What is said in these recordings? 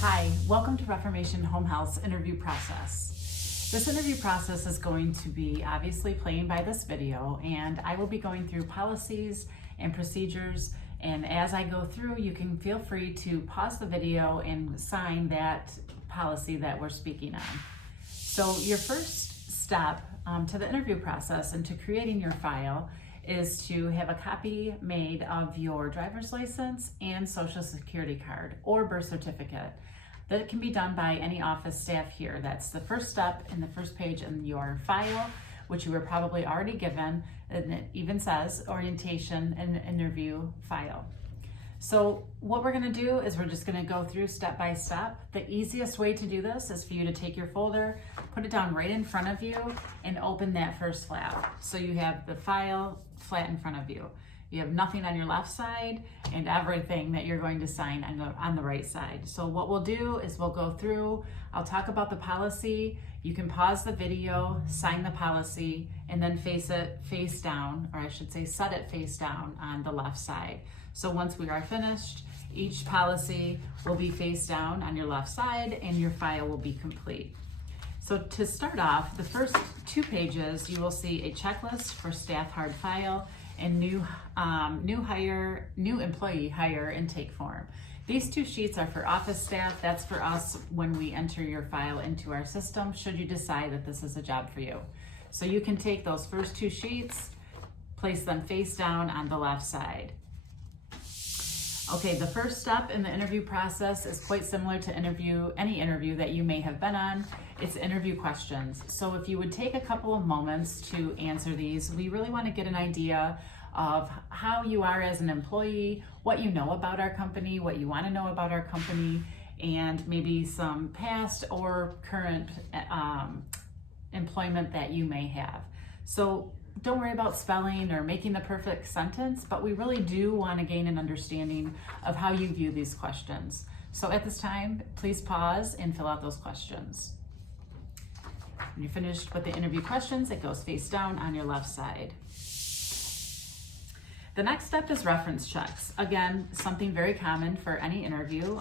Hi, welcome to Reformation Home Health's interview process. This interview process is going to be obviously playing by this video, and I will be going through policies and procedures, and as I go through, you can feel free to pause the video and sign that policy that we're speaking on. So your first step to the interview process and to creating your file is to have a copy made of your driver's license and social security card or birth certificate. That can be done by any office staff here. That's the first step in the first page in your file, which you were probably already given, and it even says orientation and interview file. So what we're gonna do is we're just gonna go through step by step. The easiest way to do this is for you to take your folder, put it down right in front of you, and open that first flap. So you have the file flat in front of you. You have nothing on your left side and everything that you're going to sign on the right side. So what we'll do is we'll go through, I'll talk about the policy. You can pause the video, sign the policy, and then face it face down, or I should say set it face down on the left side. So once we are finished, each policy will be face down on your left side and your file will be complete. So to start off, the first 2 pages, you will see a checklist for staff hard file and new employee hire intake form. These 2 sheets are for office staff. That's for us when we enter your file into our system, should you decide that this is a job for you. So you can take those first 2 sheets, place them face down on the left side. Okay, the first step in the interview process is quite similar to any interview that you may have been on. It's interview questions. So if you would take a couple of moments to answer these, we really want to get an idea of how you are as an employee, what you know about our company, what you want to know about our company, and maybe some past or current employment that you may have. So don't worry about spelling or making the perfect sentence, but we really do want to gain an understanding of how you view these questions. So at this time, please pause and fill out those questions. When you're finished with the interview questions, it goes face down on your left side. The next step is reference checks. Again, something very common for any interview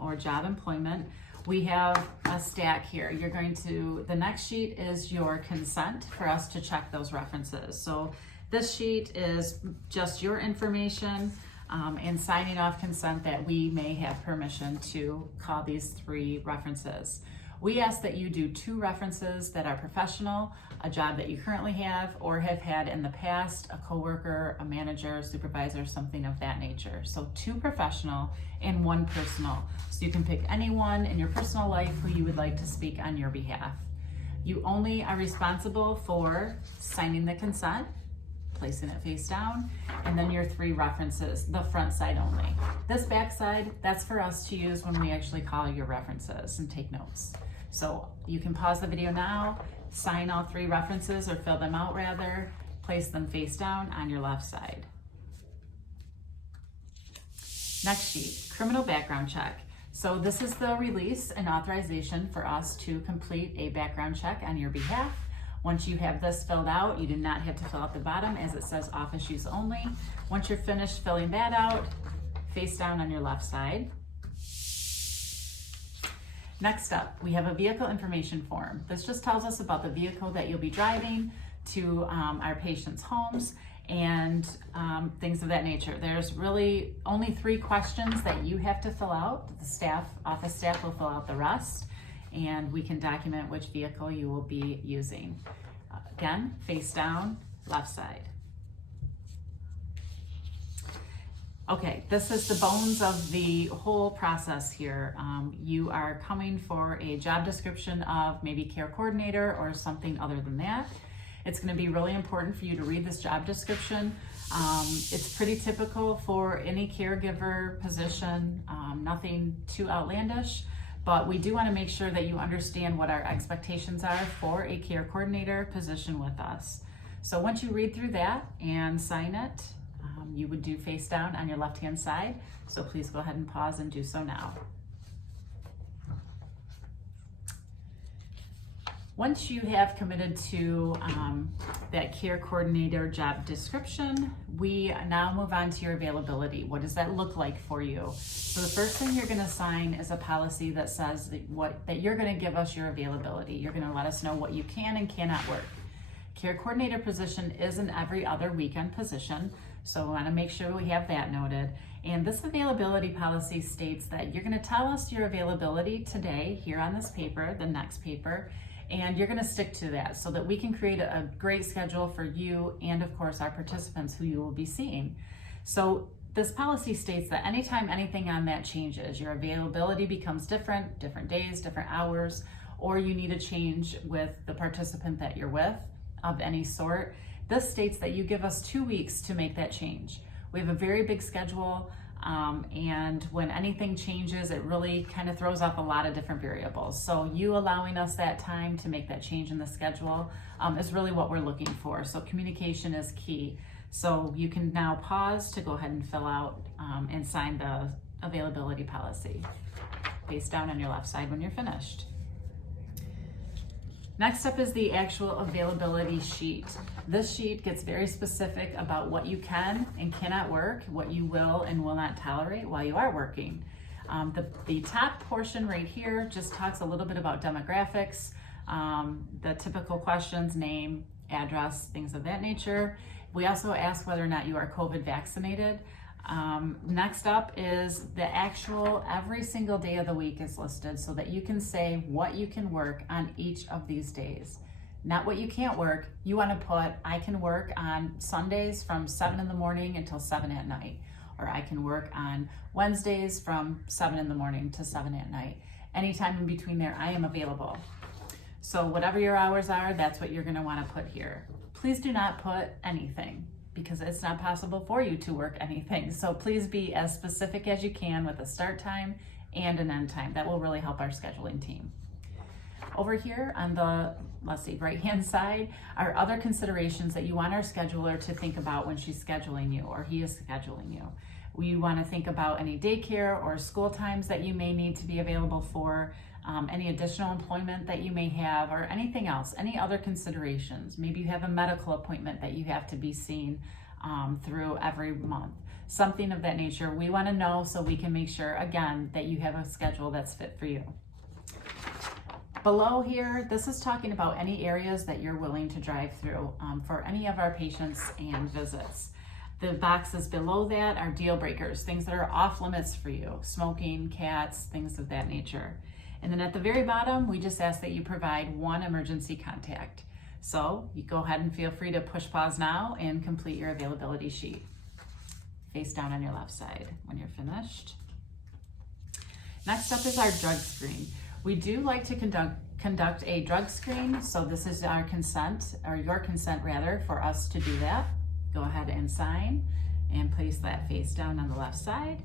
or job employment. We have a stack here. The next sheet is your consent for us to check those references. So this sheet is just your information and signing off consent that we may have permission to call these 3 references. We ask that you do 2 references that are professional, a job that you currently have or have had in the past, a coworker, a manager, supervisor, something of that nature. So 2 professional and 1 personal. So you can pick anyone in your personal life who you would like to speak on your behalf. You only are responsible for signing the consent, placing it face down, and then your 3 references, the front side only. This back side, that's for us to use when we actually call your references and take notes. So you can pause the video now, sign all 3 references, or fill them out rather, place them face down on your left side. Next sheet, criminal background check. So this is the release and authorization for us to complete a background check on your behalf. Once you have this filled out, you do not have to fill out the bottom as it says office use only. Once you're finished filling that out, face down on your left side. Next up, we have a vehicle information form. This just tells us about the vehicle that you'll be driving to our patients' homes and things of that nature. There's really only 3 questions that you have to fill out. The office staff will fill out the rest, and we can document which vehicle you will be using. Again, face down, left side. Okay, this is the bones of the whole process here. You are coming for a job description of maybe care coordinator or something other than that. It's going to be really important for you to read this job description. It's pretty typical for any caregiver position, nothing too outlandish, but we do want to make sure that you understand what our expectations are for a care coordinator position with us. So once you read through that and sign it, you would do face down on your left-hand side. So please go ahead and pause and do so now. Once you have committed to that care coordinator job description, we now move on to your availability. What does that look like for you? So the first thing you're going to sign is a policy that says that you're going to give us your availability. You're going to let us know what you can and cannot work. Care coordinator position is an every other weekend position, so we want to make sure we have that noted. And this availability policy states that you're going to tell us your availability today here on this paper, the next paper, and you're going to stick to that so that we can create a great schedule for you and of course our participants who you will be seeing. So this policy states that anytime anything on that changes, your availability becomes different days, different hours, or you need a change with the participant that you're with of any sort, this states that you give us 2 weeks to make that change. We have a very big schedule, and when anything changes, it really kind of throws up a lot of different variables. So you allowing us that time to make that change in the schedule is really what we're looking for. So communication is key. So you can now pause to go ahead and fill out and sign the availability policy. Face down on your left side when you're finished. Next up is the actual availability sheet. This sheet gets very specific about what you can and cannot work, what you will and will not tolerate while you are working. The top portion right here just talks a little bit about demographics, the typical questions, name, address, things of that nature. We also ask whether or not you are COVID vaccinated. Next up is the actual every single day of the week is listed so that you can say what you can work on each of these days. Not what you can't work. You want to put, I can work on Sundays from 7 in the morning until 7 at night, or I can work on Wednesdays from 7 in the morning to 7 at night. Anytime in between there, I am available. So whatever your hours are, that's what you're going to want to put here. Please do not put anything, because it's not possible for you to work anything. So please be as specific as you can with a start time and an end time. That will really help our scheduling team. Over here on the, right-hand side are other considerations that you want our scheduler to think about when she's scheduling you or he is scheduling you. We want to think about any daycare or school times that you may need to be available for, any additional employment that you may have, or anything else, any other considerations. Maybe you have a medical appointment that you have to be seen through every month. Something of that nature we want to know so we can make sure, again, that you have a schedule that's fit for you. Below here, this is talking about any areas that you're willing to drive through for any of our patients and visits. The boxes below that are deal breakers, things that are off limits for you, smoking, cats, things of that nature. And then at the very bottom, we just ask that you provide one emergency contact. So you go ahead and feel free to push pause now and complete your availability sheet. Face down on your left side when you're finished. Next up is our drug screen. We do like to conduct a drug screen, so this is our consent, or your consent rather, for us to do that. Go ahead and sign and place that face down on the left side.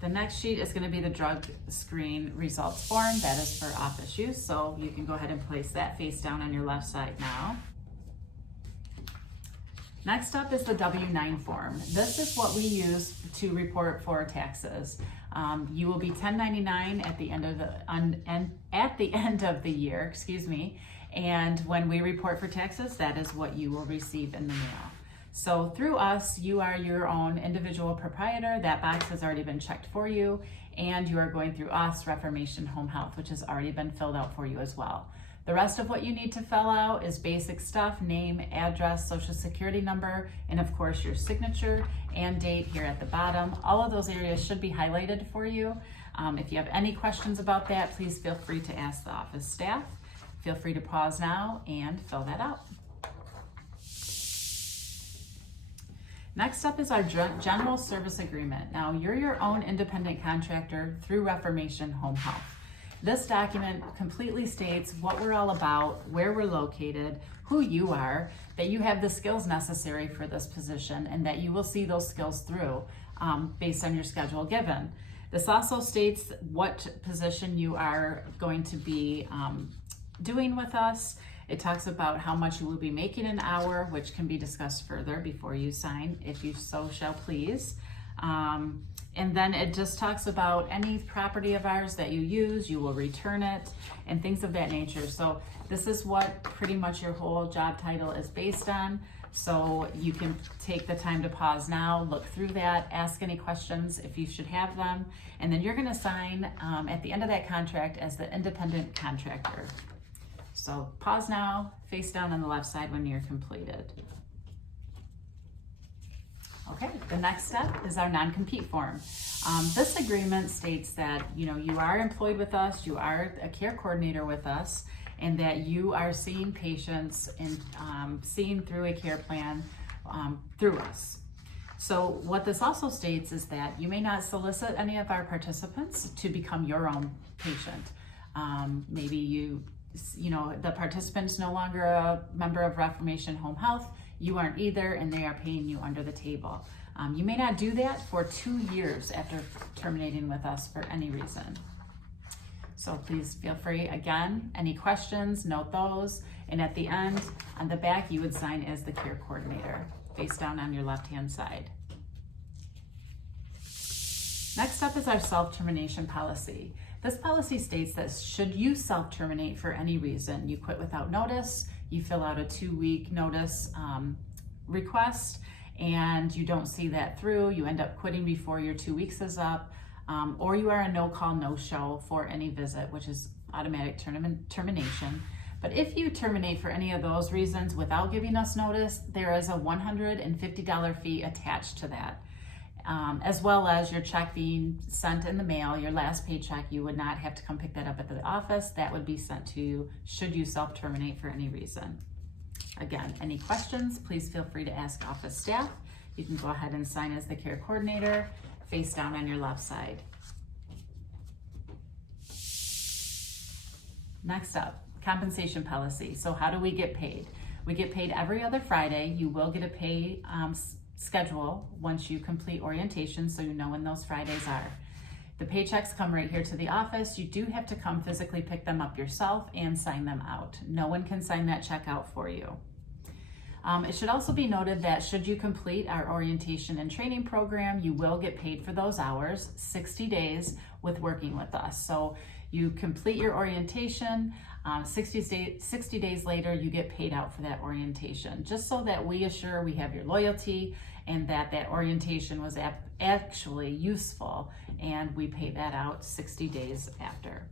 The next sheet is going to be the drug screen results form. That is for office use, so you can go ahead and place that face down on your left side now. Next up is the W-9 form. This is what we use to report for taxes. You will be 1099 at the end of the year, and when we report for taxes, that is what you will receive in the mail. So through us, you are your own individual proprietor. That box has already been checked for you, and you are going through us, Reformation Home Health, which has already been filled out for you as well. The rest of what you need to fill out is basic stuff: name, address, social security number, and of course your signature and date here at the bottom. All of those areas should be highlighted for you. If you have any questions about that, please feel free to ask the office staff. Feel free to pause now and fill that out. Next up is our general service agreement. Now, you're your own independent contractor through Reformation Home Health. This document completely states what we're all about, where we're located, who you are, that you have the skills necessary for this position, and that you will see those skills through based on your schedule given. This also states what position you are going to be doing with us. It talks about how much you will be making an hour, which can be discussed further before you sign, if you so shall please. And then it just talks about any property of ours that you use, you will return it, and things of that nature. So this is what pretty much your whole job title is based on. So you can take the time to pause now, look through that, ask any questions if you should have them, and then you're gonna sign at the end of that contract as the independent contractor. So pause now, face down on the left side when you're completed. Okay, the next step is our non-compete form. This agreement states that you are employed with us, you are a care coordinator with us, and that you are seeing patients and seeing through a care plan through us. So what this also states is that you may not solicit any of our participants to become your own patient. Maybe the participant's no longer a member of Reformation Home Health, you aren't either, and they are paying you under the table. You may not do that for 2 years after terminating with us for any reason. So please feel free, again, any questions, note those, and at the end, on the back, you would sign as the care coordinator, face down on your left-hand side. Next up is our self-termination policy. This policy states that should you self-terminate for any reason, you quit without notice, you fill out a 2-week notice request, and you don't see that through, you end up quitting before your 2 weeks is up, or you are a no-call, no-show for any visit, which is automatic termination. But if you terminate for any of those reasons without giving us notice, there is a $150 fee attached to that. As well as your check being sent in the mail, your last paycheck, you would not have to come pick that up at the office. That would be sent to you should you self-terminate for any reason. Again, any questions, please feel free to ask office staff. You can go ahead and sign as the care coordinator, face down on your left side. Next up, compensation policy. So how do we get paid? We get paid every other Friday. You will get a pay schedule once you complete orientation, so you know when those Fridays are. The paychecks come right here to the office. You do have to come physically pick them up yourself and sign them out. No one can sign that check out for you. It should also be noted that should you complete our orientation and training program, you will get paid for those hours, 60 days with working with us. So you complete your orientation, 60 days later, you get paid out for that orientation, just so that we assure we have your loyalty and that orientation was actually useful, and we pay that out 60 days after.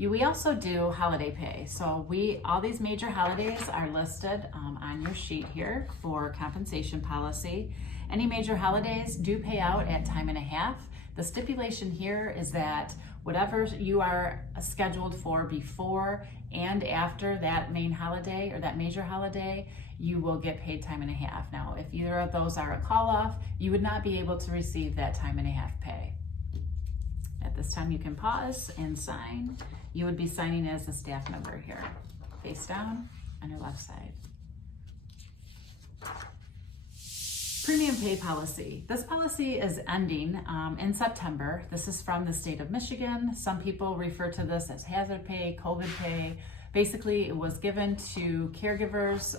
We also do holiday pay. So all these major holidays are listed on your sheet here for compensation policy. Any major holidays do pay out at time and a half. The stipulation here is that whatever you are scheduled for before and after that main holiday or that major holiday, you will get paid time and a half. Now, if either of those are a call off, you would not be able to receive that time and a half pay. At this time, you can pause and sign. You would be signing as a staff member here, face down on your left side. Premium pay policy. This policy is ending in September. This is from the state of Michigan. Some people refer to this as hazard pay, COVID pay. Basically, it was given to caregivers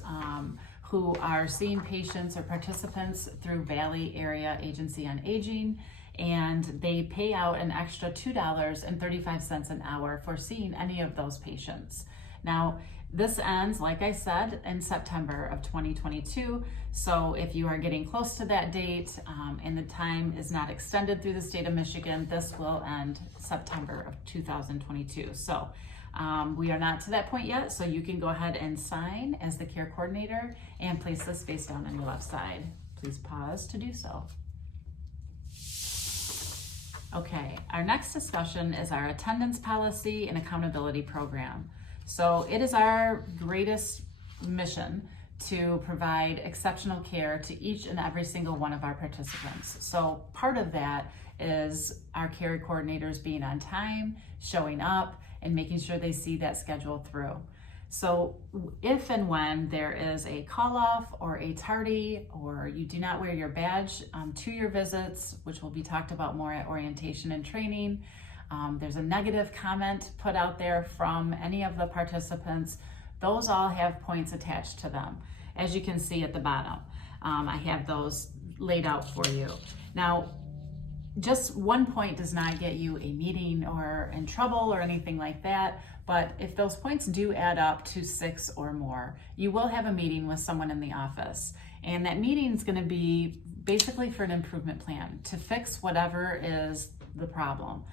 who are seeing patients or participants through Valley Area Agency on Aging, and they pay out an extra $2.35 an hour for seeing any of those patients. Now, this ends, like I said, in September of 2022. So if you are getting close to that date and the time is not extended through the state of Michigan, this will end September of 2022. So we are not to that point yet, so you can go ahead and sign as the care coordinator and place this face down on your left side. Please pause to do so. Okay, our next discussion is our attendance policy and accountability program. So it is our greatest mission to provide exceptional care to each and every single one of our participants. So part of that is our care coordinators being on time, showing up, and making sure they see that schedule through. So if and when there is a call off or a tardy, or you do not wear your badge to your visits, which will be talked about more at orientation and training, there's a negative comment put out there from any of the participants, those all have points attached to them. As you can see at the bottom, I have those laid out for you. Now, just 1 point does not get you a meeting or in trouble or anything like that. But if those points do add up to 6 or more, you will have a meeting with someone in the office. And that meeting is going to be basically for an improvement plan to fix whatever is the problem.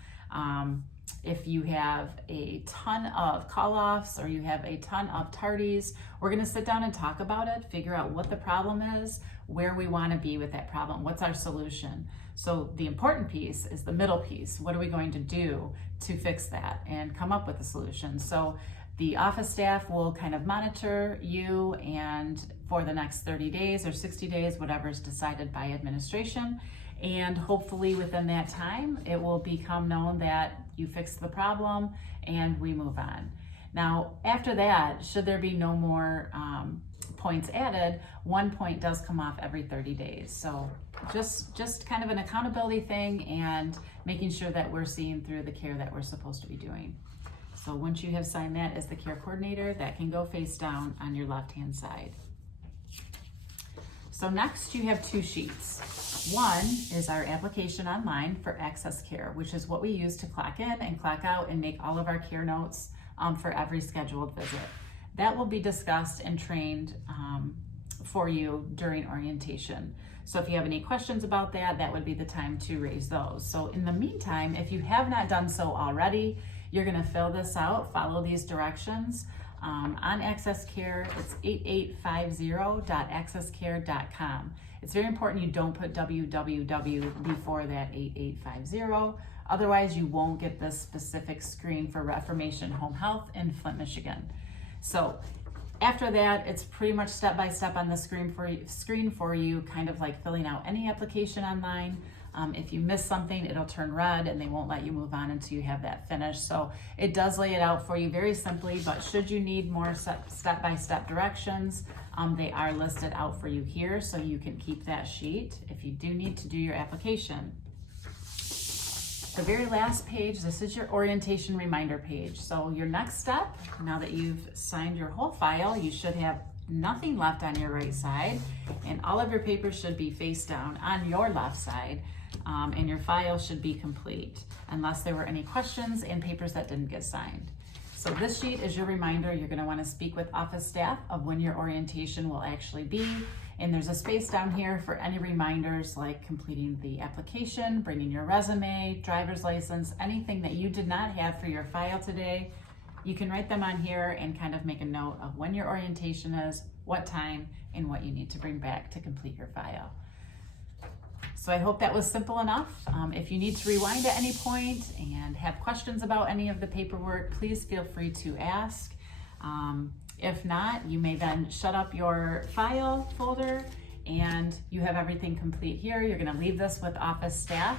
If you have a ton of call-offs or you have a ton of tardies, we're going to sit down and talk about it, figure out what the problem is, where we want to be with that problem, what's our solution. So the important piece is the middle piece. What are we going to do to fix that and come up with a solution? So the office staff will kind of monitor you and for the next 30 days or 60 days, whatever is decided by administration. And hopefully within that time, it will become known that you fixed the problem and we move on. Now, after that, should there be no more points added, 1 point does come off every 30 days. So just kind of an accountability thing and making sure that we're seeing through the care that we're supposed to be doing. So once you have signed that as the care coordinator, that can go face down on your left-hand side. So next you have 2 sheets. One is our application online for Access Care, which is what we use to clock in and clock out and make all of our care notes for every scheduled visit. That will be discussed and trained for you during orientation. So if you have any questions about that, that would be the time to raise those. So in the meantime, if you have not done so already, you're going to fill this out, follow these directions. On Access Care, it's 8850.accesscare.com. It's very important you don't put www before that 8850. Otherwise, you won't get this specific screen for Reformation Home Health in Flint, Michigan. So after that, it's pretty much step-by-step on the screen for you, kind of like filling out any application online. If you miss something, it'll turn red and they won't let you move on until you have that finished. So it does lay it out for you very simply, but should you need more step-by-step directions, they are listed out for you here, so you can keep that sheet if you do need to do your application. The very last page, this is your orientation reminder page. So your next step, now that you've signed your whole file, you should have nothing left on your right side, and all of your papers should be face down on your left side, and your file should be complete, unless there were any questions and papers that didn't get signed. So this sheet is your reminder. You're going to want to speak with office staff of when your orientation will actually be, and there's a space down here for any reminders like completing the application, bringing your resume, driver's license, anything that you did not have for your file today. You can write them on here and kind of make a note of when your orientation is, what time, and what you need to bring back to complete your file. So I hope that was simple enough. If you need to rewind at any point and have questions about any of the paperwork, please feel free to ask. If not, you may then shut up your file folder and you have everything complete here. You're going to leave this with office staff,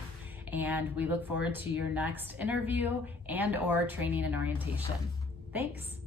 and we look forward to your next interview and/or training and orientation. Thanks.